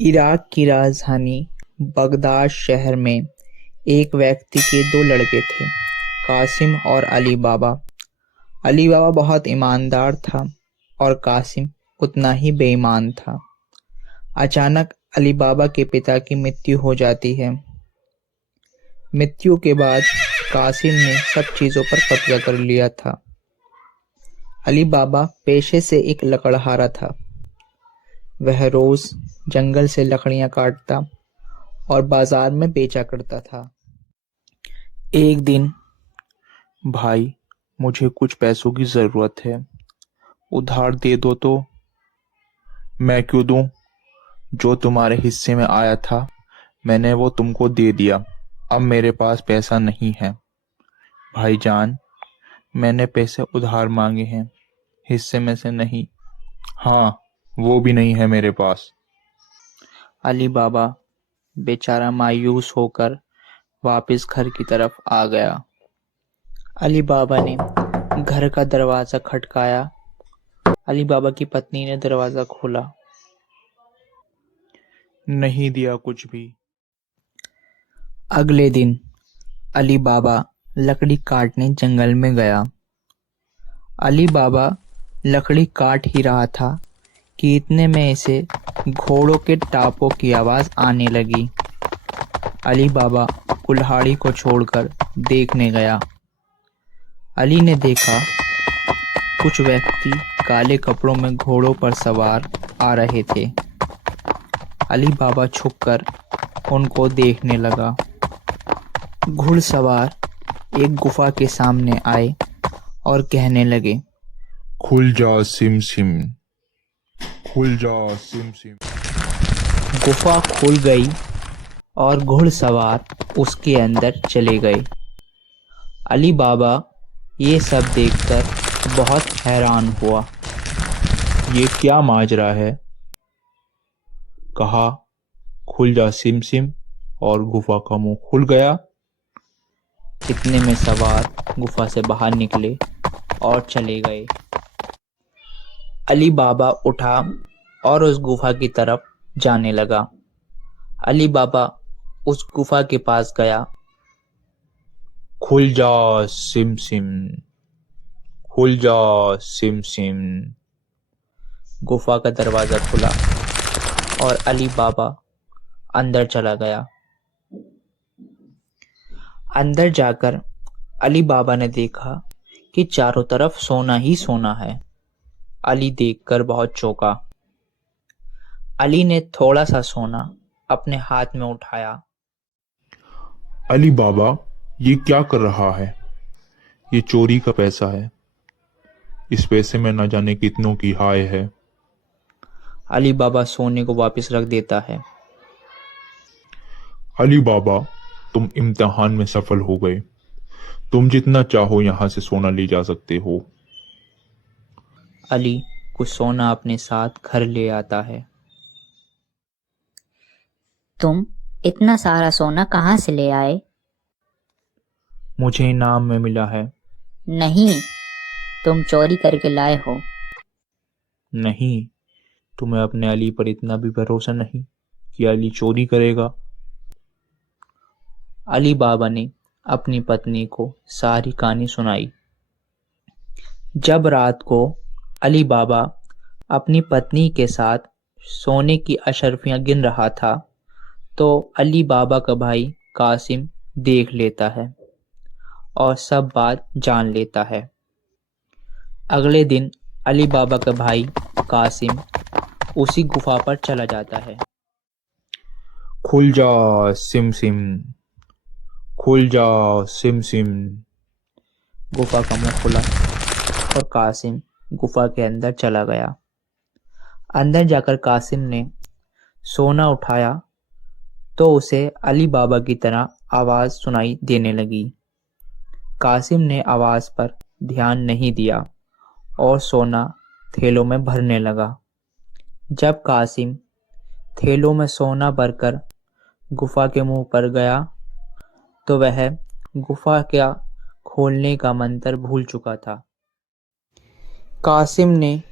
Iraq की राजधानी Baghdad शहर में एक व्यक्ति के दो लड़के थे, कासिम और अली बाबा। अली बाबा बहुत ईमानदार था और कासिम उतना ही बेईमान था। अचानक अली बाबा के पिता की मृत्यु हो जाती है। मृत्यु के बाद कासिम ने सब चीजों पर कब्जा कर लिया था। अली बाबा पेशे से एक लकड़हारा था। वह रोज जंगल से लकड़ियां काटता और बाजार में बेचा करता था। एक दिन, भाई, मुझे कुछ पैसों की जरूरत है। उधार दे दो तो। मैं क्यों दूं? जो तुम्हारे हिस्से में आया था मैंने वो तुमको दे दिया। अब मेरे पास पैसा नहीं है। भाईजान, मैंने पैसे उधार मांगे हैं, हिस्से में से नहीं। हाँ, वो भी नहीं है मेरे पास। अली बाबा बेचारा मायूस होकर वापस घर की तरफ आ गया। अली बाबा ने घर का दरवाजा खटकाया। अली बाबा की पत्नी ने दरवाजा खोला। नहीं दिया कुछ भी। अगले दिन अली बाबा लकड़ी काटने जंगल में गया। अली बाबा लकड़ी काट ही रहा था कि इतने में इसे घोड़ों के टापों की आवाज आने लगी। अली बाबा कुल्हाड़ी को छोड़कर देखने गया। अली ने देखा कुछ व्यक्ति काले कपड़ों में घोड़ों पर सवार आ रहे थे। अली बाबा छुपकर उनको देखने लगा। घुड़सवार एक गुफा के सामने आए और कहने लगे, खुल जा सिम सिम, खुल जा सिम सिम। गुफा खुल गई और घुड़सवार उसके अंदर चले गए। अली बाबा ये सब देखकर बहुत हैरान हुआ। ये क्या माजरा है? कहा खुल जा सिम सिम और गुफा का मुंह खुल गया। इतने में सवार गुफा से बाहर निकले और चले गए। अली बाबा उठा और उस गुफा की तरफ जाने लगा। अली बाबा उस गुफा के पास गया। खुल जा सिम सिम, खुल जा सिम सिम। गुफा का दरवाजा खुला और अली बाबा अंदर चला गया। अंदर जाकर अली बाबा ने देखा कि चारों तरफ सोना ही सोना है। अली देखकर बहुत चौंका। अली ने थोड़ा सा सोना अपने हाथ में उठाया। अली बाबा, ये क्या कर रहा है? ये चोरी का पैसा है। इस पैसे में न जाने कितनों की हाय है। अली बाबा सोने को वापस रख देता है। अली बाबा, तुम इम्तिहान में सफल हो गए। तुम जितना चाहो यहां से सोना ले जा सकते हो। अली कुछ सोना अपने साथ घर ले आता है। तुम इतना सारा सोना कहाँ से ले आए? मुझे इनाम में मिला है। नहीं, तुम चोरी करके लाए हो। नहीं, तुम्हें अपने अली पर इतना भी भरोसा नहीं कि अली चोरी करेगा। अली बाबा ने अपनी पत्नी को सारी कहानी सुनाई। जब रात को अली बाबा अपनी पत्नी के साथ सोने की अशर्फियां गिन रहा था तो अली बाबा का भाई कासिम देख लेता है और सब बात जान लेता है। अगले दिन अली बाबा का भाई कासिम उसी गुफा पर चला जाता है। खुल जा सिम सिम, खुल जा सिम सिम। गुफा का मुंह खुला और कासिम गुफा के अंदर चला गया। अंदर जाकर कासिम ने सोना उठाया तो उसे अली बाबा की तरह आवाज सुनाई देने लगी। कासिम ने आवाज पर ध्यान नहीं दिया और सोना थैलों में भरने लगा। जब कासिम थैलों में सोना भरकर गुफा के मुंह पर गया तो वह गुफा का खोलने का मंत्र भूल चुका था। कासिम ने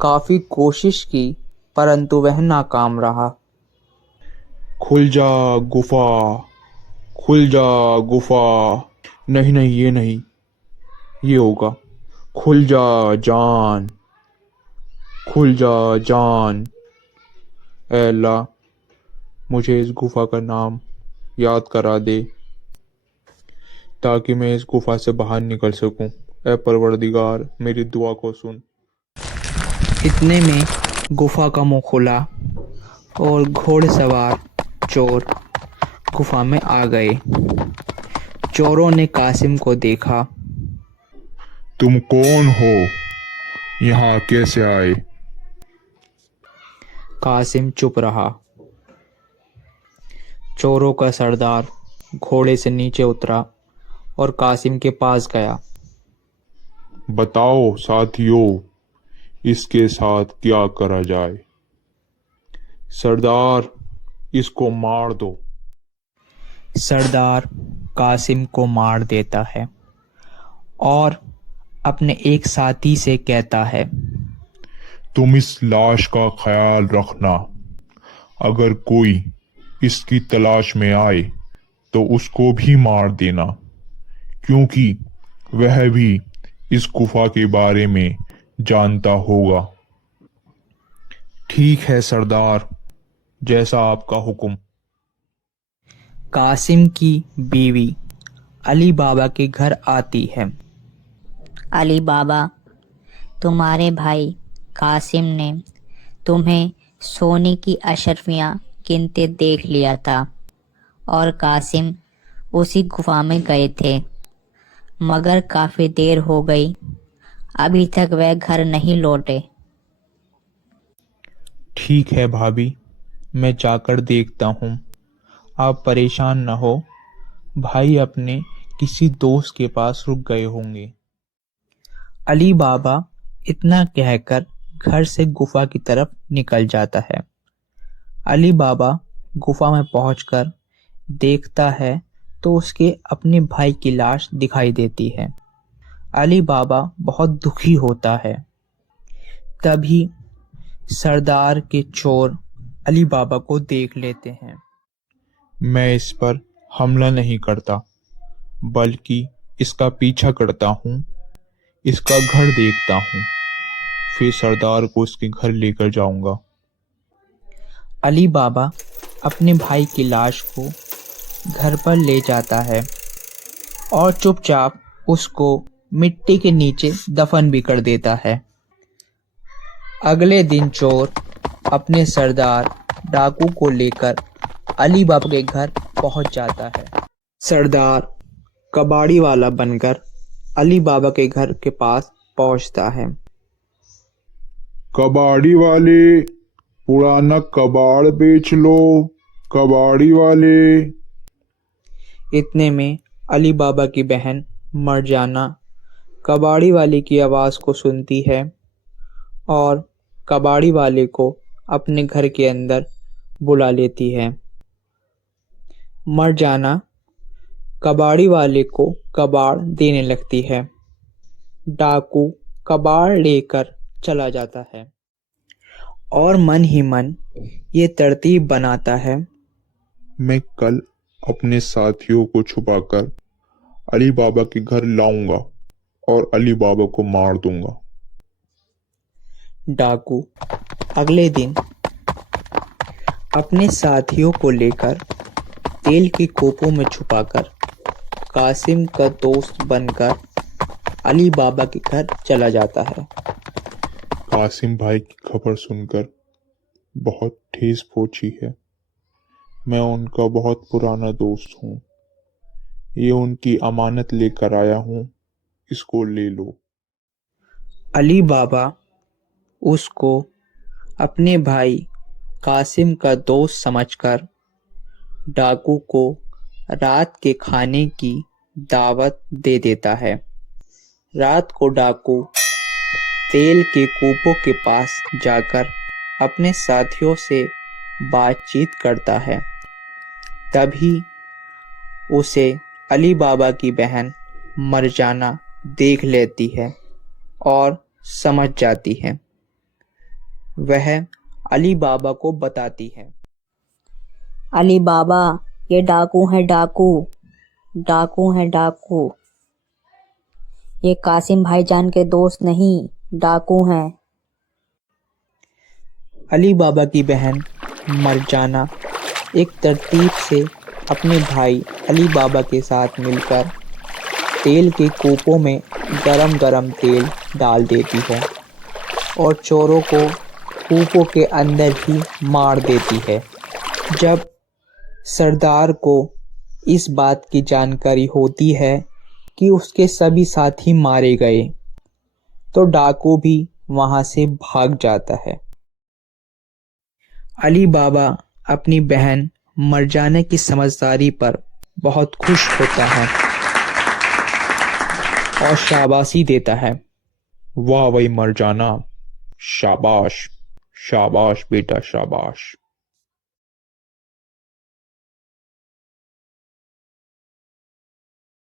काफी कोशिश की परंतु वह नाकाम रहा। खुल जा गुफा, खुल जा गुफा। नहीं नहीं, ये नहीं, ये होगा। खुल जा जान, खुल जा जान। ऐ अल्लाह, मुझे इस गुफा का नाम याद करा दे ताकि मैं इस गुफा से बाहर निकल सकूं। ऐ परवरदिगार, मेरी दुआ को सुन। इतने में गुफा का मुंह खुला और घोड़सवार चोर गुफा में आ गए। चोरों ने कासिम को देखा। तुम कौन हो? यहाँ कैसे आए? कासिम चुप रहा। चोरों का सरदार घोड़े से नीचे उतरा और कासिम के पास गया। बताओ साथियों, इसके साथ क्या करा जाए? सरदार, इसको मार दो। सरदार कासिम को मार देता है और अपने एक साथी से कहता है, तुम इस लाश का ख्याल रखना। अगर कोई इसकी तलाश में आए तो उसको भी मार देना, क्योंकि वह भी इस गुफा के बारे में जानता होगा। ठीक है सरदार, जैसा आपका हुक्म। कासिम की बीवी अली बाबा के घर आती है। अली बाबा, तुम्हारे भाई कासिम ने तुम्हें सोने की अशर्फियाँ गिनते देख लिया था और कासिम उसी गुफा में गए थे, मगर काफ़ी देर हो गई, अभी तक वह घर नहीं लौटे। ठीक है भाभी, मैं जाकर देखता हूँ। आप परेशान न हो, भाई अपने किसी दोस्त के पास रुक गए होंगे। अली बाबा इतना कहकर घर से गुफा की तरफ निकल जाता है। अली बाबा गुफा में पहुंचकर देखता है तो उसके अपने भाई की लाश दिखाई देती है। अली बाबा बहुत दुखी होता है। तभी सरदार के चोर अली बाबा को देख लेते हैं। मैं इस पर हमला नहीं करता, बल्कि इसका पीछा करता हूँ, इसका घर देखता हूँ, फिर सरदार को इसके घर लेकर जाऊंगा। अली बाबा अपने भाई की लाश को घर पर ले जाता है और चुपचाप उसको मिट्टी के नीचे दफन भी कर देता है। अगले दिन चोर अपने सरदार डाकू को लेकर अली बाबा के घर पहुंच जाता है। सरदार कबाड़ी वाला बनकर अली बाबा के घर के पास पहुंचता है। कबाड़ी वाले, पुराना कबाड़ बेच लो, कबाड़ी वाले। इतने में अली बाबा की बहन मरजाना कबाड़ी वाले की आवाज़ को सुनती है और कबाड़ी वाले को अपने घर के अंदर बुला लेती है। मरजाना कबाड़ी वाले को कबाड़ देने लगती है। डाकू कबाड़ लेकर चला जाता है और मन ही मन ये तरतीब बनाता है, मैं कल अपने साथियों को छुपाकर अली बाबा के घर लाऊंगा और अली बाबा को मार दूंगा। डाकू अगले दिन अपने साथियों को लेकर तेल के कोपों में छुपाकर कासिम का दोस्त बनकर अली बाबा के घर चला जाता है। कासिम भाई की खबर सुनकर बहुत ठेस पहुंची है। मैं उनका बहुत पुराना दोस्त हूँ। ये उनकी अमानत लेकर आया हूँ, इसको ले लो। अली बाबा उसको अपने भाई कासिम का दोस्त समझकर डाकू को रात के खाने की दावत दे देता है। रात को डाकू तेल के कूपों के पास जाकर अपने साथियों से बातचीत करता है। तभी उसे अली बाबा की बहन मरजाना देख लेती है और समझ जाती है। वह अली बाबा को बताती है। अली बाबा, ये डाकू हैं डाकू, डाकू हैं डाकू। ये कासिम भाईजान के दोस्त नहीं, डाकू हैं। अली बाबा की बहन मरजाना एक तरतीब से अपने भाई अली बाबा के साथ मिलकर तेल के कूपों में गरम गरम तेल डाल देती है और चोरों को कूपों के अंदर ही मार देती है। जब सरदार को इस बात की जानकारी होती है कि उसके सभी साथी मारे गए, तो डाकू भी वहां से भाग जाता है। अली बाबा अपनी बहन मरजाना की समझदारी पर बहुत खुश होता है और शाबाशी देता है। वाह भाई मरजाना, शाबाश, शाबाश बेटा शाबाश।